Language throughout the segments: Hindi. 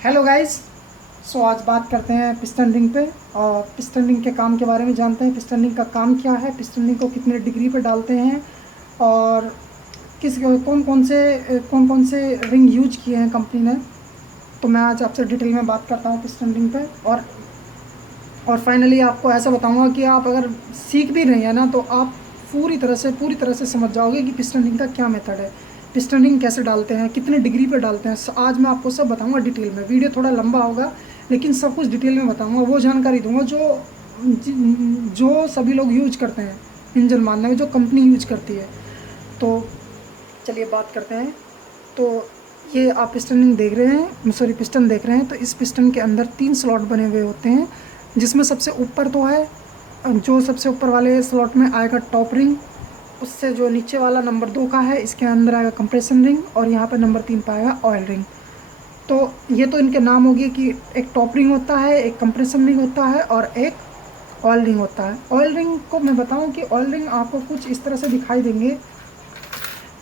Hello guys. आज बात करते हैं पिस्टन रिंग पे और पिस्टन रिंग के काम के बारे में जानते हैं। पिस्टन रिंग का काम क्या है, पिस्टन रिंग को कितने डिग्री पे डालते हैं और किस कौन कौन से रिंग यूज किए हैं कंपनी ने। तो मैं आज आपसे डिटेल में बात करता हूँ पिस्टन रिंग पे और फाइनली आपको ऐसा बताऊंगा कि आप अगर सीख भी रहे हैं ना तो आप पूरी तरह से समझ जाओगे कि पिस्टन रिंग का क्या मेथड है, पिस्टन रिंग कैसे डालते हैं, कितने डिग्री पे डालते हैं। आज मैं आपको सब बताऊंगा डिटेल में। वीडियो थोड़ा लंबा होगा लेकिन सब कुछ डिटेल में बताऊंगा। वो जानकारी दूंगा जो सभी लोग यूज करते हैं इंजन मारने में, जो कंपनी यूज करती है। तो चलिए बात करते हैं। तो ये आप पिस्टन रिंग देख रहे हैं, सॉरी पिस्टन देख रहे हैं। तो इस पिस्टन के अंदर 3 स्लॉट बने हुए होते हैं, जिसमें सबसे ऊपर तो है, जो सबसे ऊपर वाले स्लॉट में आएगा टॉप रिंग। उससे जो नीचे वाला नंबर 2 का है, इसके अंदर आएगा कंप्रेशन रिंग और यहाँ पर नंबर 3 पर आएगा ऑयल रिंग। तो ये तो इनके नाम हो गए कि एक टॉप रिंग होता है, एक कंप्रेशन रिंग होता है और एक ऑयल रिंग होता है। ऑयल रिंग को मैं बताऊं कि ऑयल रिंग आपको कुछ इस तरह से दिखाई देंगे,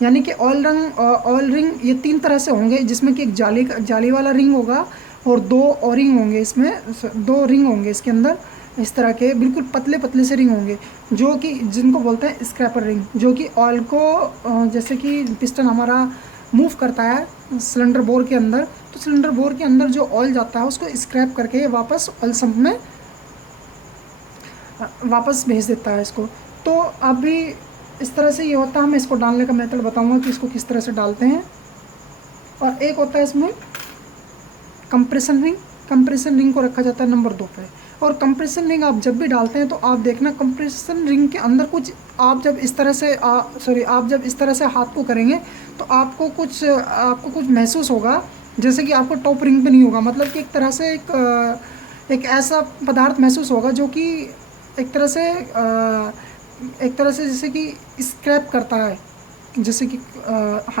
यानी कि ऑयल रिंग ये 3 तरह से होंगे, जिसमें कि एक जाली वाला रिंग होगा और 2 और रिंग होंगे। इसमें 2 रिंग होंगे इसके अंदर, इस तरह के बिल्कुल पतले पतले से रिंग होंगे, जो कि जिनको बोलते हैं स्क्रैपर रिंग, जो कि ऑयल को जैसे कि पिस्टन हमारा मूव करता है सिलेंडर बोर के अंदर, तो सिलेंडर बोर के अंदर जो ऑयल जाता है उसको स्क्रैप करके वापस ऑयल सम्प में वापस भेज देता है इसको। तो अभी इस तरह से ये होता है। मैं इसको डालने का मेथड बताऊंगा कि इसको किस तरह से डालते हैं। और एक होता है इसमें कंप्रेशन रिंग। कंप्रेशन रिंग को रखा जाता है नंबर 2 पे। और कंप्रेशन रिंग आप जब भी डालते हैं तो आप देखना कंप्रेशन रिंग के अंदर कुछ, आप जब इस तरह से हाथ को करेंगे तो आपको कुछ महसूस होगा, जैसे कि आपको टॉप रिंग पे नहीं होगा। मतलब कि एक तरह से एक ऐसा पदार्थ महसूस होगा जो कि एक तरह से जैसे कि स्क्रैप करता है, जैसे कि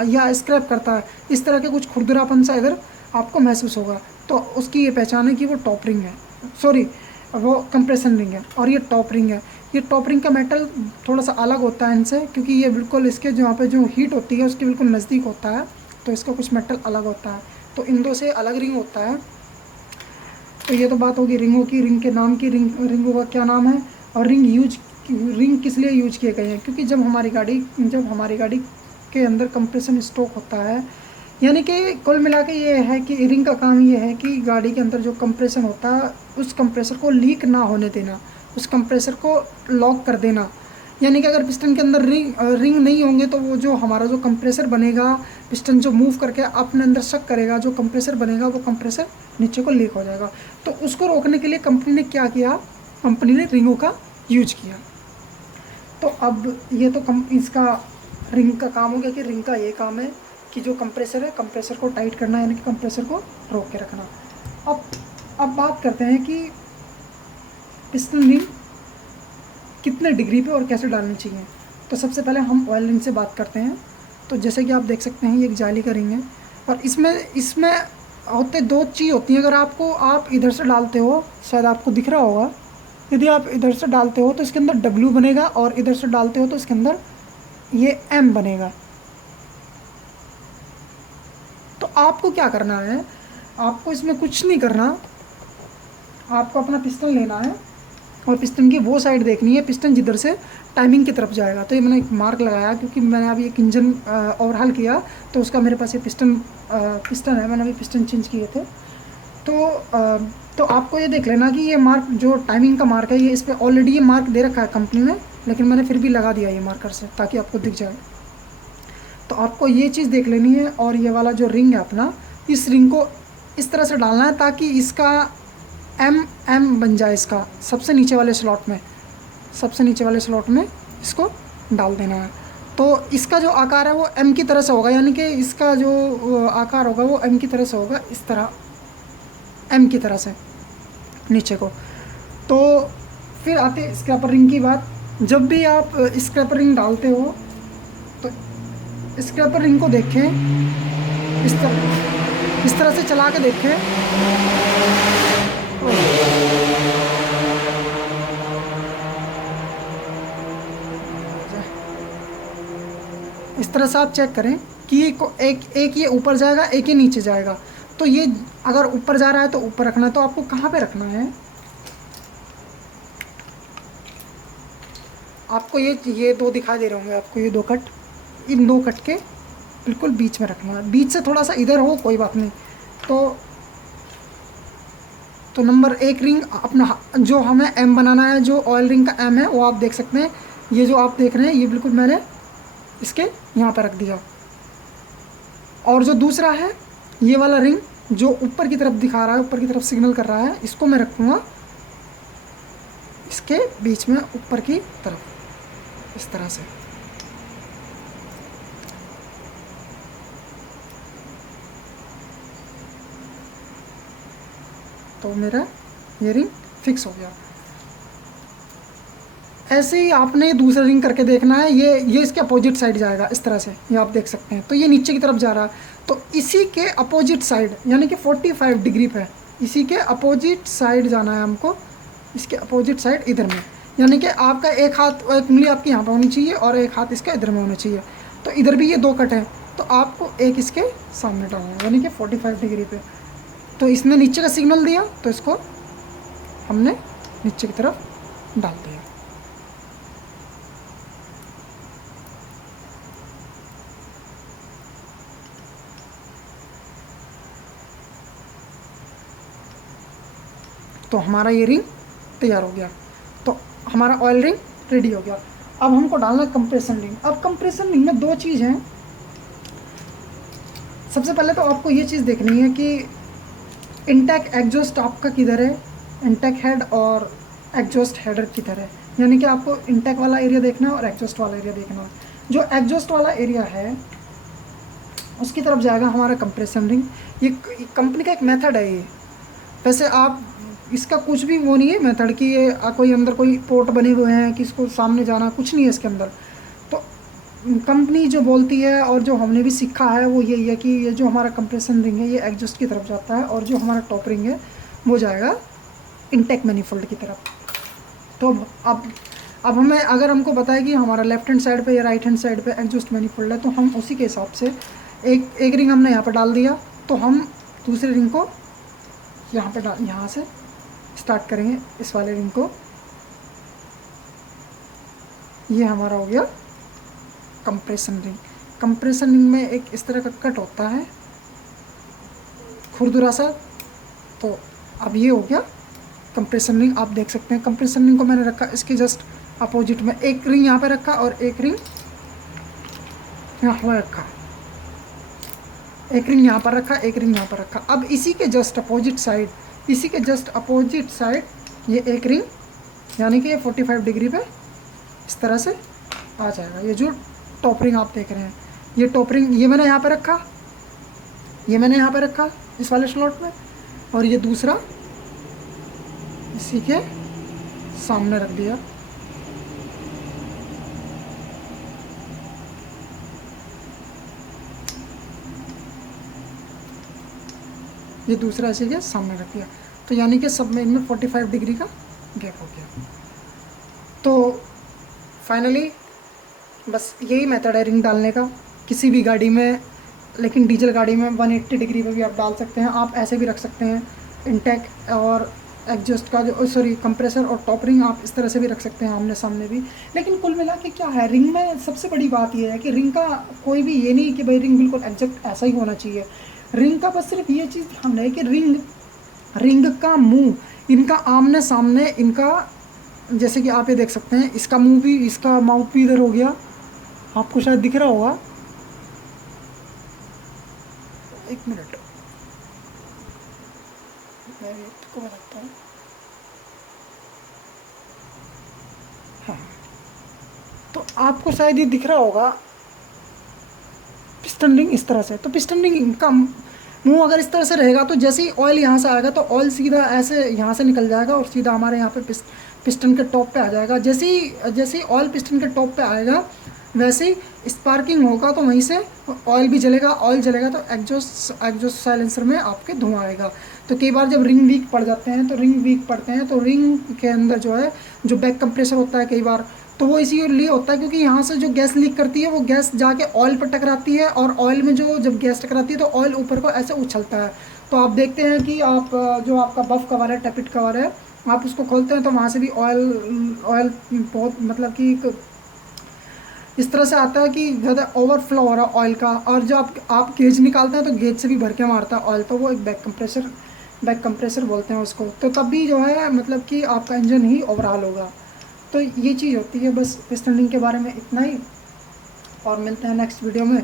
या स्क्रैप करता है, इस तरह के कुछ खुरदरापन सा इधर आपको महसूस होगा। तो उसकी ये पहचान है कि वो टॉप रिंग है, सॉरी वो कंप्रेशन रिंग है और ये टॉप रिंग है। ये टॉप रिंग का मेटल थोड़ा सा अलग होता है इनसे, क्योंकि ये बिल्कुल इसके जहाँ पे जो हीट होती है उसके बिल्कुल नज़दीक होता है, तो इसका कुछ मेटल अलग होता है। तो इन दो से अलग रिंग होता है। तो ये तो बात होगी रिंगों की, रिंग के नाम की, रिंगों का क्या नाम है और रिंग किस लिए यूज किए गए हैं। क्योंकि जब हमारी गाड़ी के अंदर कंप्रेशन स्ट्रोक होता है, यानी कि कुल मिला के ये है कि रिंग का काम ये है कि गाड़ी के अंदर जो कंप्रेशन होता है उस कंप्रेसर को लीक ना होने देना, उस कंप्रेसर को लॉक कर देना। यानी कि अगर पिस्टन के अंदर रिंग नहीं होंगे तो वो जो हमारा जो कंप्रेसर बनेगा, पिस्टन जो मूव करके अपने अंदर शक करेगा, जो कंप्रेसर बनेगा वो कंप्रेसर नीचे को लीक हो जाएगा। तो उसको रोकने के लिए कंपनी ने क्या किया, कंपनी ने रिंगों का यूज किया। तो अब ये तो इसका रिंग का काम हो गया कि रिंग का ये काम है कि जो कंप्रेसर है, कंप्रेसर को टाइट करना, यानी कि कंप्रेसर को रोक के रखना। अब अब बात करते हैं कि पिस्टन रिंग कितने डिग्री पे और कैसे डालनी चाहिए। तो सबसे पहले हम ऑयल रिंग से बात करते हैं। तो जैसे कि आप देख सकते हैं ये एक जाली का रिंग है और इसमें होते 2 चीज़ होती हैं। अगर आप इधर से डालते हो, शायद आपको दिख रहा होगा, यदि आप इधर से डालते हो तो इसके अंदर W बनेगा और इधर से डालते हो तो इसके अंदर ये M बनेगा। तो आपको क्या करना है, आपको इसमें कुछ नहीं करना, आपको अपना पिस्टन लेना है और पिस्टन की वो साइड देखनी है, पिस्टन जिधर से टाइमिंग की तरफ जाएगा। तो ये मैंने एक मार्क लगाया क्योंकि मैंने अभी एक इंजन ओवरहाल किया, तो उसका मेरे पास ये पिस्टन है, मैंने अभी पिस्टन चेंज किए थे। तो आपको ये देख लेना कि ये मार्क जो टाइमिंग का मार्क है, ये इस पर ऑलरेडी ये मार्क दे रखा है कंपनी ने, लेकिन मैंने फिर भी लगा दिया ये मार्कर से ताकि आपको दिख जाए। तो आपको ये चीज़ देख लेनी है। और ये वाला जो रिंग है अपना, इस रिंग को इस तरह से डालना है ताकि इसका एम बन जाए, इसका सबसे नीचे वाले स्लॉट में इसको डाल देना है। तो इसका जो आकार है वो एम की तरह से होगा, यानी कि इसका जो आकार होगा वो एम की तरह से होगा, इस तरह एम की तरह से नीचे को। तो फिर आते स्क्रैपर रिंग की बात। जब भी आप स्क्रैपर रिंग डालते हो तो स्क्रैपर रिंग को देखें, इस तरह से चला के देखें। इस तरह से आप चेक करें कि एक ये ऊपर जाएगा, एक ये नीचे जाएगा। तो ये अगर ऊपर जा रहा है तो ऊपर रखना है, तो आपको कहाँ पे रखना है, आपको ये दो दिखाई दे रहे होंगे आपको, ये दो कट, इन दो कट के बिल्कुल बीच में रखना है। बीच से थोड़ा सा इधर हो कोई बात नहीं। तो नंबर 1 रिंग अपना जो हमें एम बनाना है, जो ऑयल रिंग का एम है वो आप देख सकते हैं। ये जो आप देख रहे हैं ये बिल्कुल मैंने इसके यहाँ पर रख दिया। और जो दूसरा है ये वाला रिंग जो ऊपर की तरफ दिखा रहा है, ऊपर की तरफ सिग्नल कर रहा है, इसको मैं रखूँगा इसके बीच में ऊपर की तरफ, इस तरह से। तो मेरा ये रिंग फिक्स हो गया। ऐसे ही आपने दूसरा रिंग करके देखना है। ये इसके अपोजिट साइड जाएगा इस तरह से, ये आप देख सकते हैं। तो ये नीचे की तरफ जा रहा है, तो इसी के अपोजिट साइड यानी कि 45 डिग्री पे इसी के अपोजिट साइड जाना है हमको, इसके अपोजिट साइड इधर में। यानी कि आपका एक उंगली आपकी यहाँ पर होनी चाहिए और एक हाथ इसका इधर में होना चाहिए। तो इधर भी ये दो कट हैं, तो आपको एक इसके सामने डालना है यानी कि 45 डिग्री पे। तो इसने नीचे का सिग्नल दिया तो इसको हमने नीचे की तरफ डाल दिया। तो हमारा ये रिंग तैयार हो गया। तो हमारा ऑयल रिंग रेडी हो गया। अब हमको डालना है कंप्रेशन रिंग। अब कंप्रेशन रिंग में दो चीज़ हैं। सबसे पहले तो आपको ये चीज़ देखनी है कि इनटेक एग्जॉस्ट आपका किधर है, इनटेक हेड और एग्जॉस्ट हेडर किधर है। यानी कि आपको इनटेक वाला एरिया देखना है और एग्जॉस्ट वाला एरिया देखना है। जो एग्जॉस्ट वाला एरिया है उसकी तरफ जाएगा हमारा कंप्रेशन रिंग। ये कंपनी का एक मेथड है ये। वैसे आप इसका कुछ भी वो नहीं है मेथड कि ये कोई अंदर कोई पोर्ट बने हुए हैं कि इसको सामने जाना, कुछ नहीं है इसके अंदर। तो कंपनी जो बोलती है और जो हमने भी सीखा है वो यही है कि ये जो हमारा कंप्रेशन रिंग है ये एग्जॉस्ट की तरफ जाता है और जो हमारा टॉप रिंग है वो जाएगा इनटेक मैनिफोल्ड की तरफ। तो अब हमें अगर हमको पता है कि हमारा लेफ्ट हैंड साइड पे या राइट हैंड साइड पे एग्जॉस्ट मैनिफोल्ड है, तो हम उसी के हिसाब से एक रिंग हमने यहाँ पर डाल दिया, तो हम दूसरे रिंग को यहाँ पे यहाँ से स्टार्ट करेंगे इस वाले रिंग को। ये हमारा हो गया कंप्रेशन रिंग। कंप्रेशन रिंग में एक इस तरह का कट होता है खुरदुरा सा। तो अब ये हो गया कंप्रेशन रिंग। आप देख सकते हैं कंप्रेशन रिंग को मैंने रखा इसके जस्ट अपोजिट में, एक रिंग यहाँ पे रखा और एक रिंग यहाँ पर रखा, एक रिंग यहाँ पर रखा, एक रिंग यहाँ पर रखा। अब इसी के जस्ट अपोजिट साइड, इसी के जस्ट अपोजिट साइड ये एक रिंग यानी कि ये 45 डिग्री पे इस तरह से आ जाएगा। ये जो टॉप रिंग आप देख रहे हैं, ये टॉप रिंग ये मैंने यहाँ पे रखा, ये मैंने यहाँ पे रखा इस वाले स्लॉट में, और ये दूसरा इसी के सामने रख दिया। ये दूसरा इसी के सामने रख दिया। तो यानी कि सब में इनमें 45 डिग्री का गैप हो गया। तो फाइनली बस यही मेथड है रिंग डालने का किसी भी गाड़ी में। लेकिन डीजल गाड़ी में 180 डिग्री पे भी आप डाल सकते हैं। आप ऐसे भी रख सकते हैं, इनटेक और एग्जॉस्ट का जो कंप्रेसर और टॉप रिंग आप इस तरह से भी रख सकते हैं आमने सामने भी। लेकिन कुल मिला के क्या है, रिंग में सबसे बड़ी बात यह है कि रिंग का कोई भी ये नहीं कि भाई रिंग बिल्कुल एग्जैक्ट ऐसा ही होना चाहिए। रिंग का बस सिर्फ ये चीज़ ध्यान रहे कि रिंग का मुंह, इनका आमने सामने, इनका जैसे कि आप ये देख सकते हैं इसका मुंह भी, इसका माउथ भी इधर हो गया, आपको शायद दिख रहा होगा। एक मिनट मैं इसको बनाता हूँ। हाँ, तो आपको शायद ये दिख रहा होगा पिस्टन रिंग इस तरह से। तो पिस्टन रिंग का मुंह अगर इस तरह से रहेगा तो जैसे ही ऑयल यहाँ से आएगा तो ऑयल सीधा ऐसे यहाँ से निकल जाएगा और सीधा हमारे यहाँ पे पिस्टन के टॉप पे आ जाएगा। जैसे ही ऑयल पिस्टन के टॉप पे आएगा वैसे ही स्पार्किंग होगा, तो वहीं से ऑयल भी जलेगा, ऑयल जलेगा तो एग्जॉस्ट साइलेंसर में आपके धुआं आएगा। तो कई बार जब रिंग वीक पड़ जाते हैं, तो रिंग के अंदर जो है जो बैक कंप्रेसर होता है कई बार, तो वो इसीलिए होता है क्योंकि यहाँ से जो गैस लीक करती है वो गैस जाके ऑयल पर टकराती है, और ऑयल में जो जब गैस टकराती है तो ऑयल ऊपर को ऐसे उछलता है, तो आप देखते हैं कि आप जो आपका बफ कवर है, टैपिट कवर है, आप उसको खोलते हैं तो वहाँ से भी ऑयल बहुत मतलब कि इस तरह से आता है कि ज़्यादा ओवरफ्लो हो रहा है ऑयल का। और जो आप गेज निकालते हैं तो गेज से भी भर के मारता है ऑयल, तो वो एक बैक कंप्रेसर बोलते हैं उसको। तो तब भी जो है मतलब कि आपका इंजन ही ओवरऑल होगा। तो ये चीज़ होती है। बस पिस्टन रिंग के बारे में इतना ही, और मिलते हैं नेक्स्ट वीडियो में।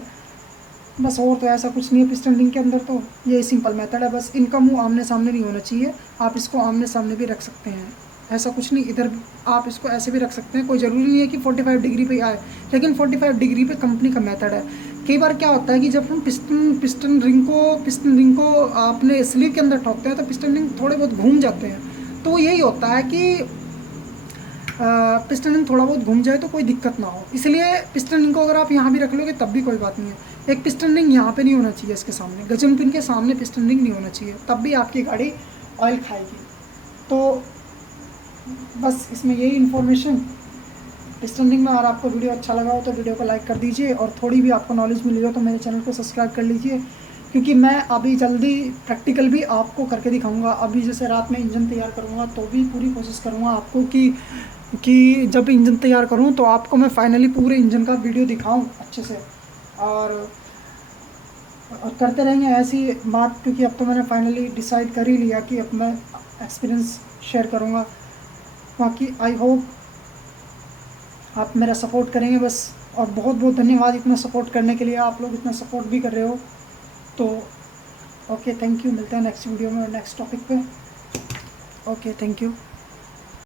बस और तो ऐसा कुछ नहीं है पिस्टन रिंग के अंदर, तो ये सिंपल मेथड है। बस इनका मुंह आमने सामने नहीं होना चाहिए, आप इसको आमने सामने भी रख सकते हैं, ऐसा कुछ नहीं। इधर आप इसको ऐसे भी रख सकते हैं, कोई ज़रूरी नहीं है कि 45 डिग्री पे आए, लेकिन 45 डिग्री पे कंपनी का मेथड है। कई बार क्या होता है कि जब हम पिस्टन रिंग को अपने स्लीव के अंदर ठोकते हैं तो पिस्टन रिंग थोड़े बहुत घूम जाते हैं। तो यही होता है कि पिस्टन रिंग थोड़ा बहुत घूम जाए तो कोई दिक्कत ना हो, इसलिए पिस्टन रिंग को अगर आप यहाँ भी रख लोगे तब भी कोई बात नहीं है। एक पिस्टन रिंग यहाँ पे नहीं होना चाहिए, इसके सामने गजन पिन के सामने पिस्टन रिंग नहीं होना चाहिए, तब भी आपकी गाड़ी ऑयल खाएगी। तो बस इसमें यही इन्फॉर्मेशन पिस्टन रिंग में। अगर आपको वीडियो अच्छा लगा हो तो वीडियो को लाइक कर दीजिए, और थोड़ी भी आपको नॉलेज मिली हो तो मेरे चैनल को सब्सक्राइब कर लीजिए, क्योंकि मैं अभी जल्दी प्रैक्टिकल भी आपको करके दिखाऊंगा। अभी जैसे रात में इंजन तैयार करूंगा तो भी पूरी कोशिश करूंगा आपको कि जब इंजन तैयार करूं तो आपको मैं फाइनली पूरे इंजन का वीडियो दिखाऊं अच्छे से। और करते रहेंगे ऐसी बात, क्योंकि अब तो मैंने फाइनली डिसाइड कर ही लिया कि अब मैं एक्सपीरियंस शेयर करूंगा। बाकी आई होप आप मेरा सपोर्ट करेंगे बस। और बहुत बहुत धन्यवाद इतना सपोर्ट करने के लिए, आप लोग इतना सपोर्ट भी कर रहे हो। तो ओके, थैंक यू। मिलते हैं नेक्स्ट वीडियो में नेक्स्ट टॉपिक पे। Okay, thank you.